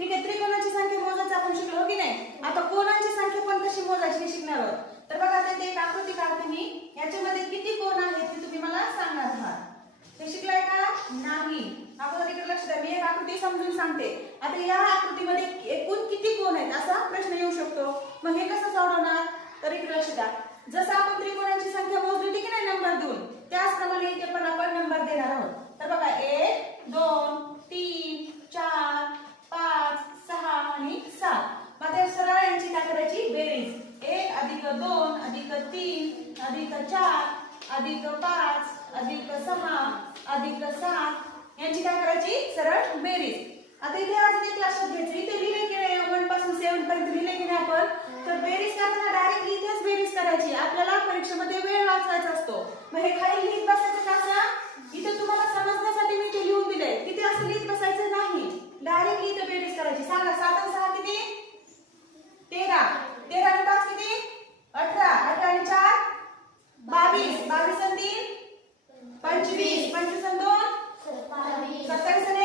ठीक आहे, त्रिकोणाची संख्या मोजायचं आपण शिकलो की नाही. आता कोणाची संख्या पण कशी मोजायची हे शिकणार आहोत. तर बघा आता इथे एक आकृती काढते मी. याच्यामध्ये किती कोण आहेत ते तुम्ही मला सांगणार आहात. हे शिकलाय का नाही? आपण इकडे लक्ष द्या, मी एक आकृती समजून सांगते. आता या आकृतीमध्ये एकूण किती कोण आहेत असा प्रश्न येऊ शकतो. मग हे कसं सोडवणार? तर इकडे लक्ष द्या. जसं आपण त्रिकोणाची संख्या मोजली होती की नाही नंबर देऊन, त्याचप्रमाणे इथे पण आपण नंबर देणार आहोत. तर बघा 1 2 3 4 5 6 आणि 7. मग त्या सरळ यांची काय करायची? बेरीज. 1 अधिक 2 अधिक 3 अधिक 4 अधिक 5 अधिक 6 अधिक 7 यांची काय करायची? सरळ बेरीज. आता इथे अजून एक लक्षात घ्यायचं, इथे लिहिले की नाही 1 पासून 7 पर्यंत लिहिले की नाही आपण, तर बेरीज करताना डायरेक्ट इथेच बेरीज करायची. आपल्याला परीक्षेमध्ये वेळ वाचवायचा असतो. मग हे खाली लिहित बसायचं कसं? इथे तुम्हाला समजण्यासाठी मी ते लिहून दिलंय. तिथे असं लिहित बसायचं नाही, डायरेक्ट इथे बेरीज करायची. सांगा 7 आणि 6 किती? 13. 13 आणि 5 किती? 18. 18 आणि 4 22. 22 आणि 3 25. 25 आणि 2 27 आणि